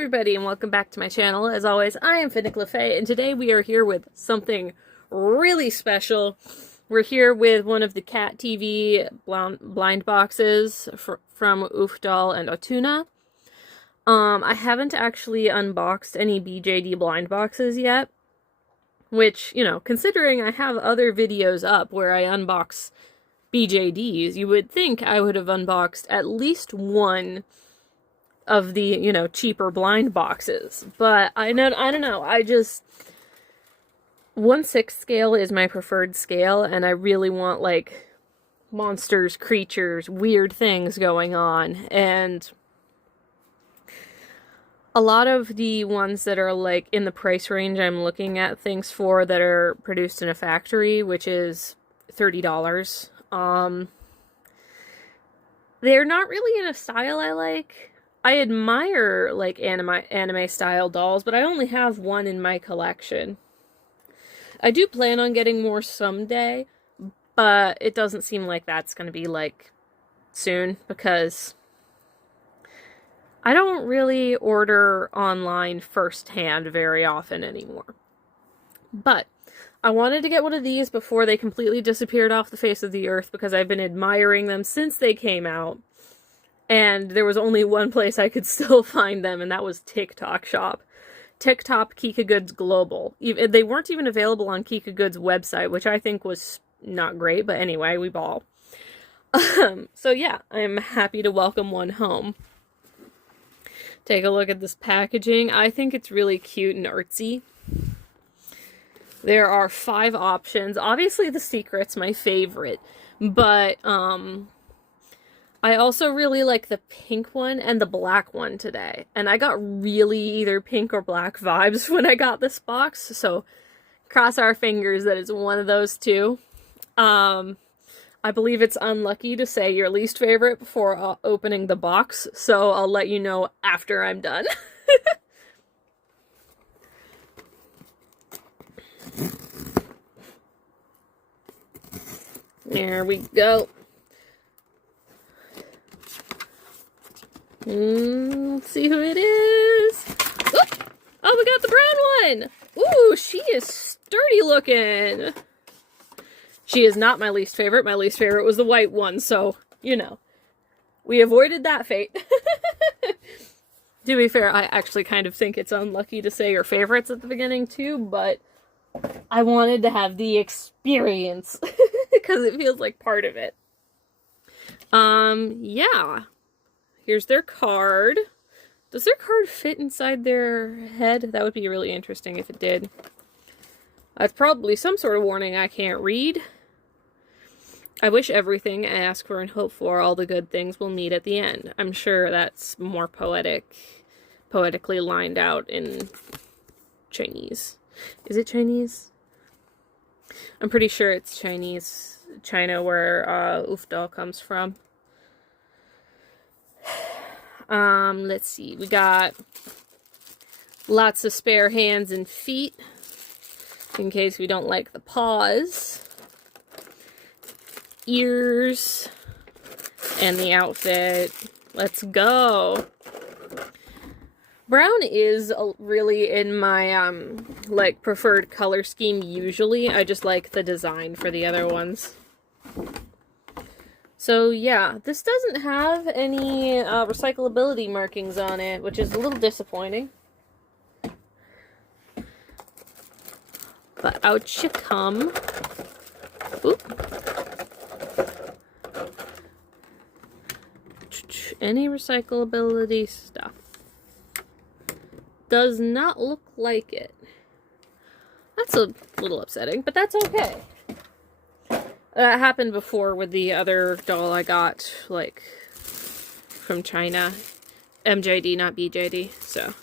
everybody, and welcome back to my channel. As always, I am Finnick LaFay, and today we are here with something really special. We're here with one of the Cat TV blind boxes from UFdoll and Autuna. I haven't actually unboxed any BJD blind boxes yet, which, you know, considering I have other videos up where I unbox BJDs, you would think I would have unboxed at least one of the, you know, cheaper blind boxes. But I don't know, 1/6 scale is my preferred scale, and I really want, like, monsters, creatures, weird things going on. And a lot of the ones that are, like, in the price range I'm looking at things for that are produced in a factory, which is $30, they're not really in a style I like. I admire, like, anime style dolls, but I only have one in my collection. I do plan on getting more someday, but it doesn't seem like that's going to be, like, soon, because I don't really order online firsthand very often anymore. But I wanted to get one of these before they completely disappeared off the face of the earth, because I've been admiring them since they came out. And there was only one place I could still find them, and that was TikTok Shop. TikTok Kika Goods Global. They weren't even available on Kika Goods' website, which I think was not great, but anyway, we ball. So yeah, I'm happy to welcome one home. Take a look at this packaging. I think it's really cute and artsy. There are 5 options. Obviously, the Secret's my favorite, but I also really like the pink one and the black one today. And I got really either pink or black vibes when I got this box, so cross our fingers that it's one of those two. I believe it's unlucky to say your least favorite before opening the box, so I'll let you know after I'm done. There we go. Let's see who it is. Oop! Oh, we got the brown one! Ooh, she is sturdy looking. She is not my least favorite. My least favorite was the white one, so, you know. We avoided that fate. To be fair, I actually kind of think it's unlucky to say your favorites at the beginning, too, but I wanted to have the experience, because it feels like part of it. Yeah. Here's their card. Does their card fit inside their head? That would be really interesting if it did. That's probably some sort of warning I can't read. I wish everything I ask for and hope for, all the good things will meet at the end. I'm sure that's more poetically lined out in Chinese. Is it Chinese? I'm pretty sure it's Chinese. China, where UFdoll comes from. Let's see, we got lots of spare hands and feet, in case we don't like the paws, ears, and the outfit. Let's go! Brown is really in my, like, preferred color scheme usually. I just like the design for the other ones. So yeah, this doesn't have any recyclability markings on it, which is a little disappointing. But out you come. Oop. Any recyclability stuff. Does not look like it. That's a little upsetting, but that's okay. That happened before with the other doll I got, like, from China. MJD, not BJD, so.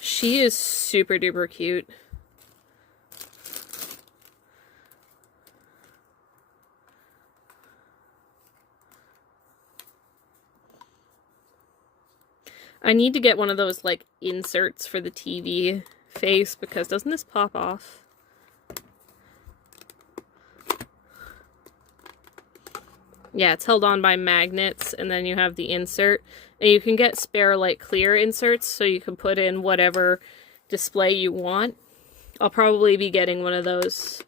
She is super duper cute. I need to get one of those, like, inserts for the TV face, because doesn't this pop off? Yeah, it's held on by magnets, and then you have the insert. And you can get spare, like, clear inserts, so you can put in whatever display you want. I'll probably be getting one of those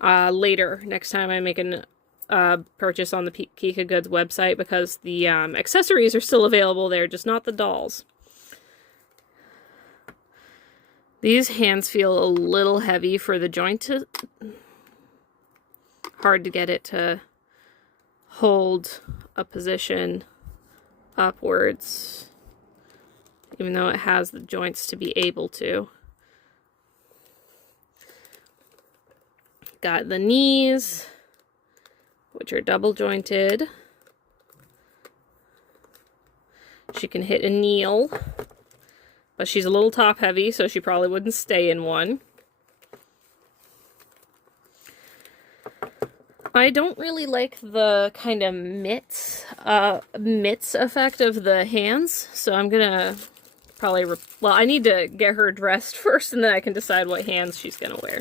later, next time I make a purchase on the Kika Goods website, because the accessories are still available there, just not the dolls. These hands feel a little heavy for the joint. Hard to get it to hold a position upwards, even though it has the joints to be able to. Got the knees, which are double jointed. She can hit a kneel, but she's a little top heavy, so she probably wouldn't stay in one. I don't really like the kind of mitts effect of the hands, so I'm gonna probably, well, I need to get her dressed first, and then I can decide what hands she's gonna wear.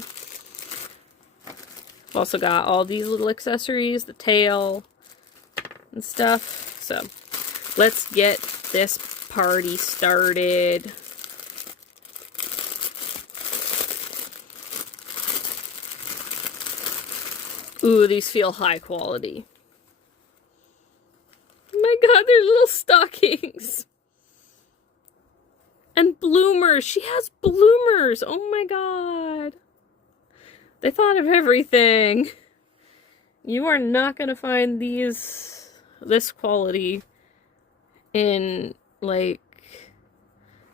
I've also got all these little accessories, the tail and stuff, so let's get this party started. Ooh, these feel high quality. Oh my god, they're little stockings. And bloomers. She has bloomers. Oh my god. They thought of everything. You are not going to find this quality in, like,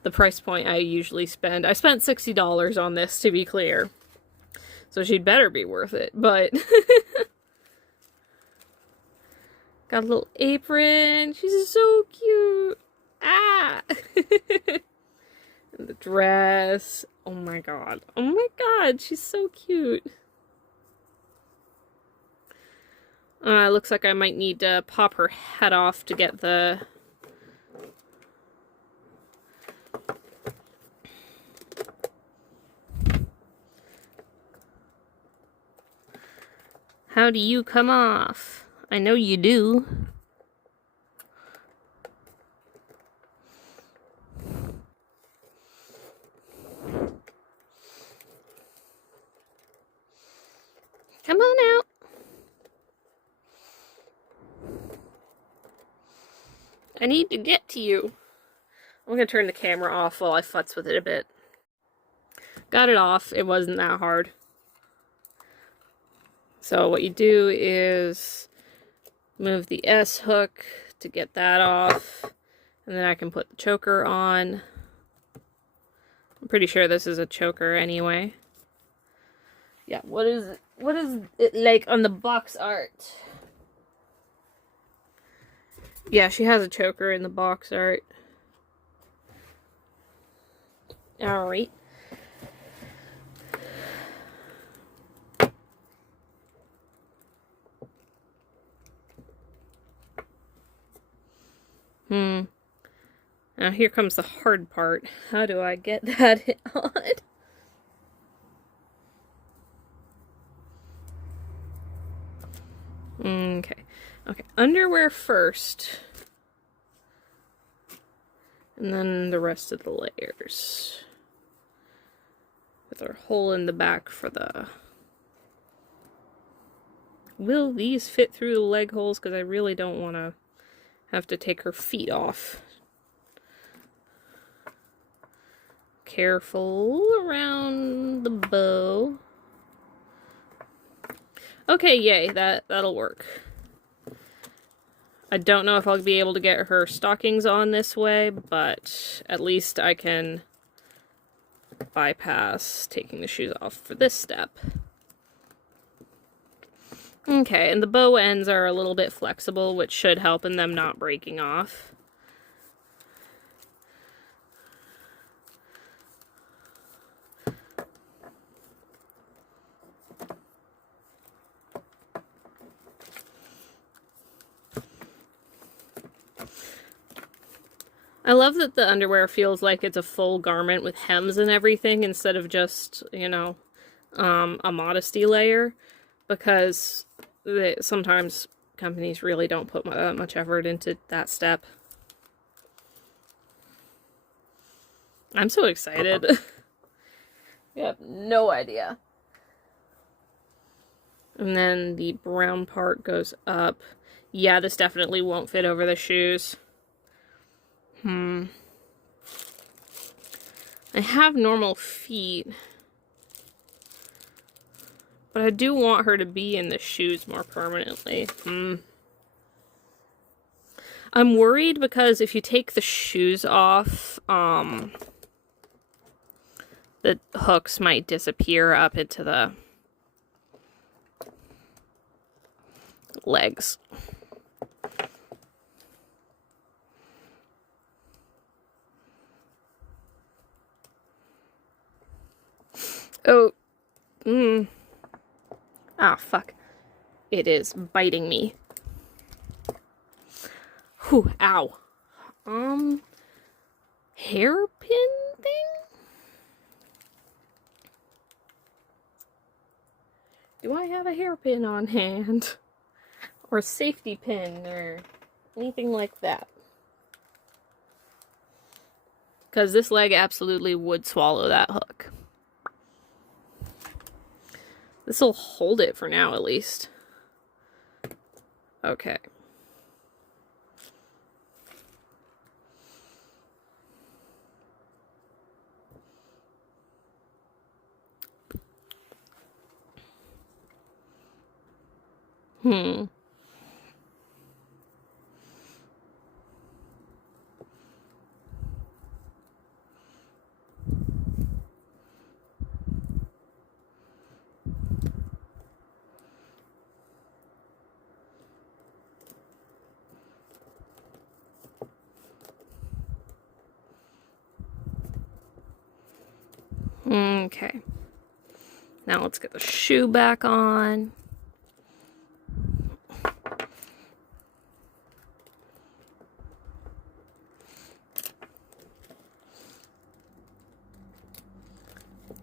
the price point I usually spend. I spent $60 on this, to be clear. So she'd better be worth it, but... Got a little apron. She's so cute. Ah! And the dress. Oh my god. Oh my god, she's so cute. Looks like I might need to pop her head off to get the... How do you come off? I know you do. Come on out. I need to get to you. I'm gonna turn the camera off while I futz with it a bit. Got it off. It wasn't that hard. So what you do is move the S hook to get that off, and then I can put the choker on. I'm pretty sure this is a choker anyway. Yeah, what is it like on the box art? Yeah, she has a choker in the box art. Alright. Now here comes the hard part. How do I get that on? Okay. Okay, underwear first. And then the rest of the layers. With our hole in the back for the... Will these fit through the leg holes? Because I really don't want to have to take her feet off. Careful around the bow. Okay, yay, that'll work. I don't know if I'll be able to get her stockings on this way, but at least I can bypass taking the shoes off for this step. Okay, and the bow ends are a little bit flexible, which should help in them not breaking off. I love that the underwear feels like it's a full garment with hems and everything instead of just, you know, a modesty layer, because they sometimes companies really don't put much effort into that step. I'm so excited. You have no idea. And then the brown part goes up. Yeah, this definitely won't fit over the shoes. I have normal feet. But I do want her to be in the shoes more permanently. I'm worried because if you take the shoes off, the hooks might disappear up into the legs. Oh. Ah, fuck. It is biting me. Whew, ow. Hairpin thing? Do I have a hairpin on hand? Or a safety pin or anything like that? Because this leg absolutely would swallow that hook. This'll hold it for now, at least. Okay. Okay. Now let's get the shoe back on.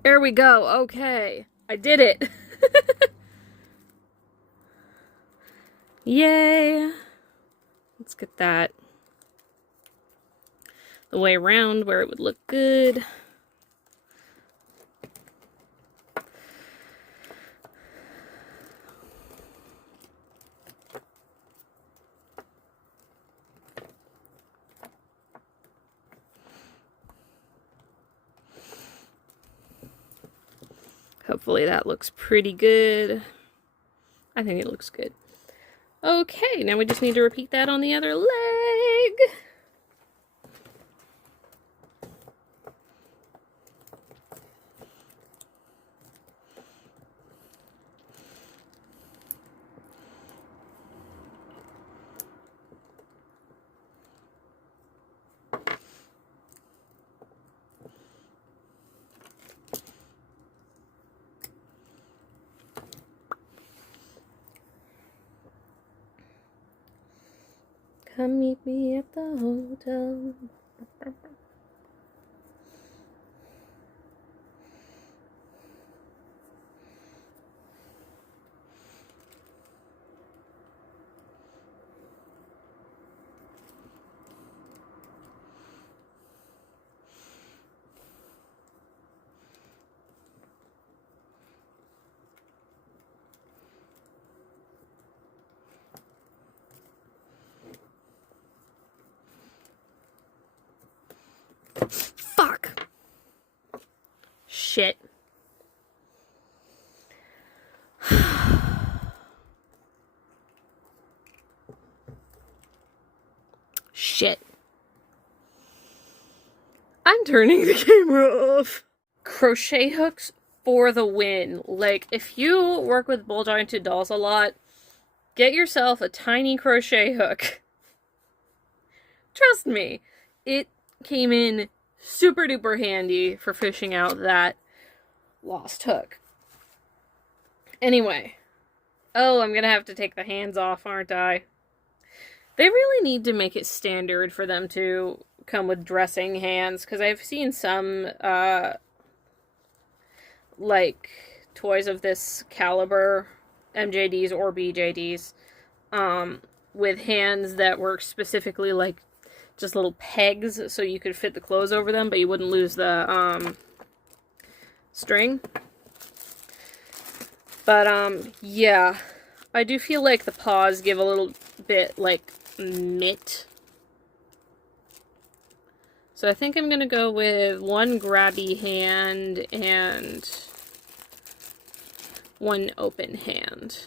There we go. Okay. I did it. Yay. Let's get that the way around where it would look good. Hopefully that looks pretty good. I think it looks good. Okay, now we just need to repeat that on the other leg. Come meet me at the hotel. Fuck. Shit. Shit. I'm turning the camera off. Crochet hooks for the win. Like, if you work with ball jointed dolls a lot, get yourself a tiny crochet hook. Trust me, it came in super duper handy for fishing out that lost hook. Anyway. Oh, I'm gonna have to take the hands off, aren't I? They really need to make it standard for them to come with dressing hands, because I've seen some, like, toys of this caliber, MJDs or BJDs, with hands that were specifically like just little pegs so you could fit the clothes over them, but you wouldn't lose the string. But yeah, I do feel like the paws give a little bit like mitt. So I think I'm gonna go with one grabby hand and one open hand.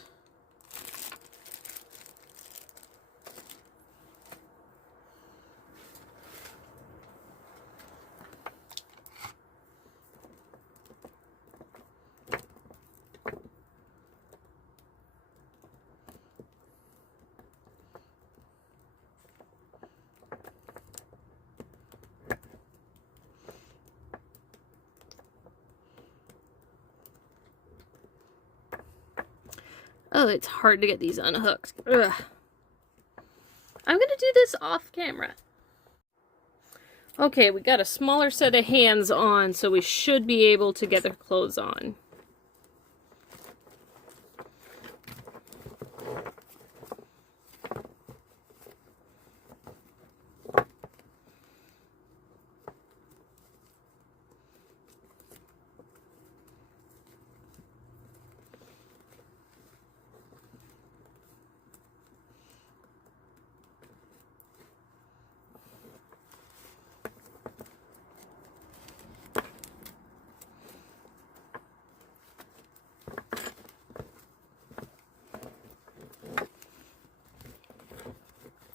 Oh, it's hard to get these unhooked. Ugh. I'm gonna do this off camera. Okay, we got a smaller set of hands on, so we should be able to get their clothes on.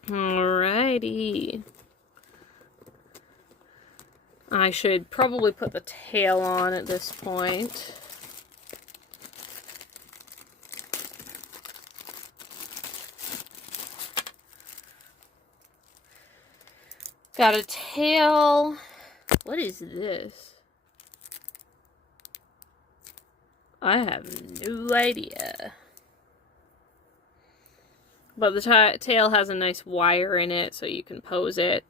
Alrighty. I should probably put the tail on at this point. Got a tail. What is this? I have no idea. But the tail has a nice wire in it, so you can pose it.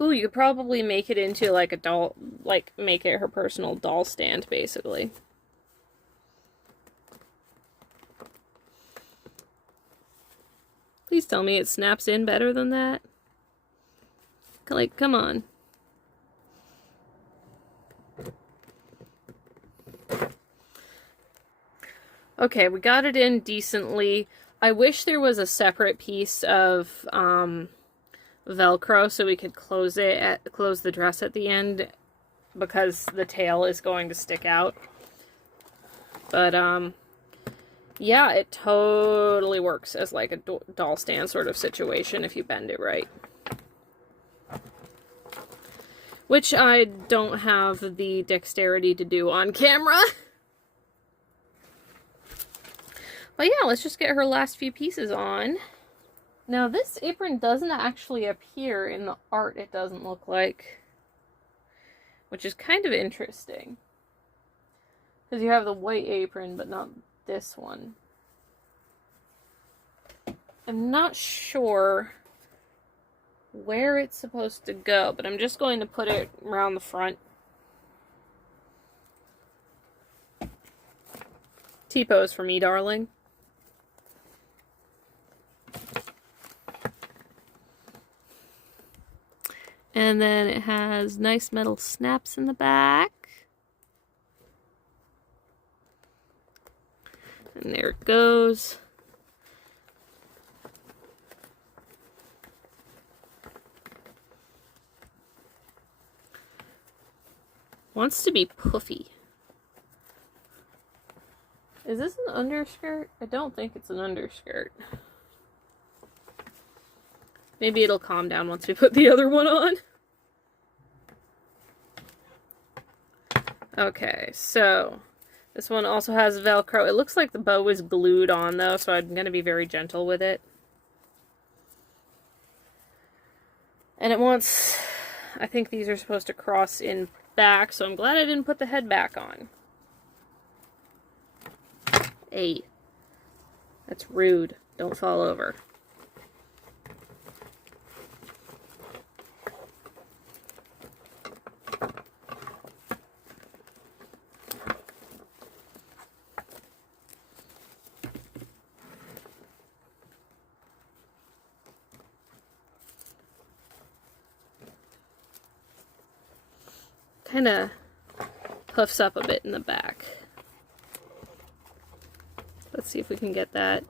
Ooh, you could probably make it into like a doll, like make it her personal doll stand, basically. Please tell me it snaps in better than that. Like, come on. Okay, we got it in decently. I wish there was a separate piece of Velcro so we could close the dress at the end, because the tail is going to stick out. But yeah, it totally works as like a doll stand sort of situation if you bend it right. Which I don't have the dexterity to do on camera. But yeah, let's just get her last few pieces on. Now this apron doesn't actually appear in the art, it doesn't look like. Which is kind of interesting. Because you have the white apron, but not this one. I'm not sure where it's supposed to go, but I'm just going to put it around the front. T-pose for me, darling. And then it has nice metal snaps in the back. And there it goes. Wants to be puffy. Is this an underskirt? I don't think it's an underskirt. Maybe it'll calm down once we put the other one on. Okay, so this one also has Velcro. It looks like the bow is glued on though, so I'm going to be very gentle with it. And it wants, I think these are supposed to cross in back, so I'm glad I didn't put the head back on. Hey, that's rude. Don't fall over. kind of puffs up a bit in the back. Let's see if we can get that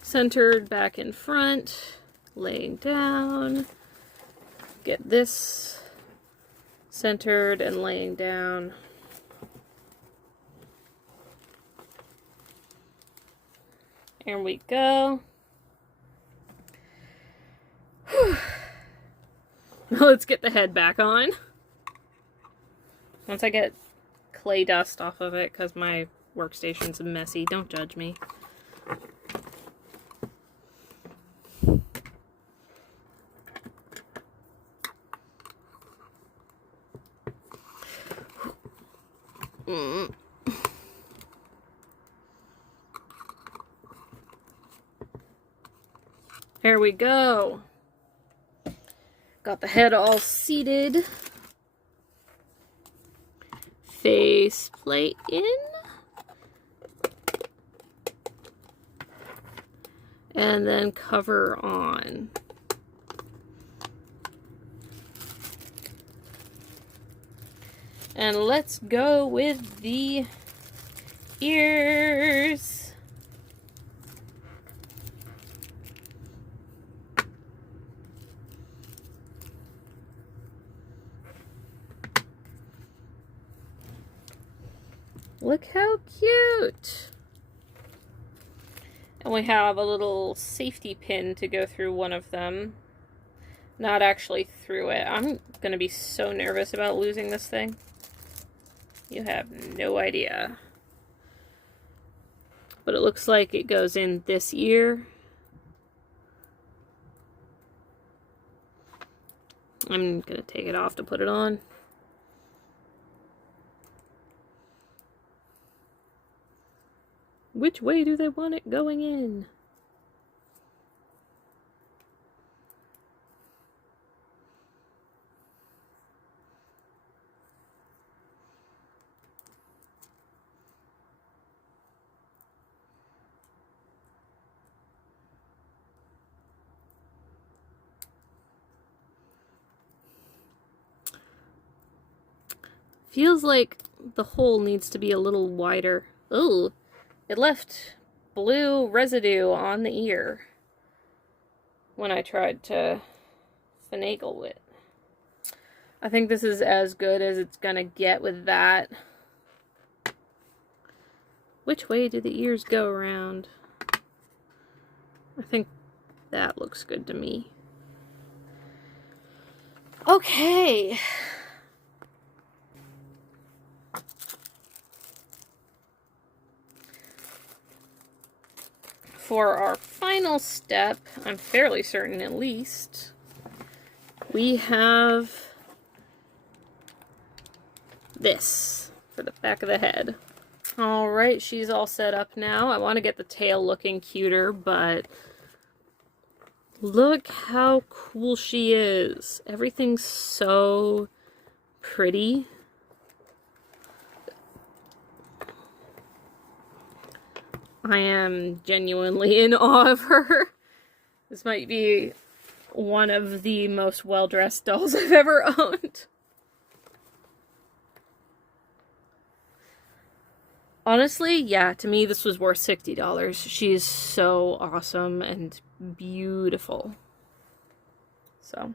centered back in front, laying down. Get this centered and laying down. Here we go. Let's get the head back on. Once I get clay dust off of it, because my workstation's messy. Don't judge me. There we go. Got the head all seated. Face plate in. And then cover on. And let's go with the ears. Look how cute. And we have a little safety pin to go through one of them. Not actually through it. I'm going to be so nervous about losing this thing. You have no idea. But it looks like it goes in this ear. I'm going to take it off to put it on. Which way do they want it going in? Feels like the hole needs to be a little wider. Ooh, it left blue residue on the ear when I tried to finagle it. I think this is as good as it's gonna get with that. Which way do the ears go around? I think that looks good to me. Okay. For our final step, I'm fairly certain at least, we have this for the back of the head. Alright, she's all set up now. I want to get the tail looking cuter, but look how cool she is. Everything's so pretty. I am genuinely in awe of her. This might be one of the most well-dressed dolls I've ever owned. Honestly, yeah, to me this was worth $60. She is so awesome and beautiful. So,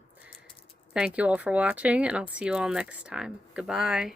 thank you all for watching, and I'll see you all next time. Goodbye.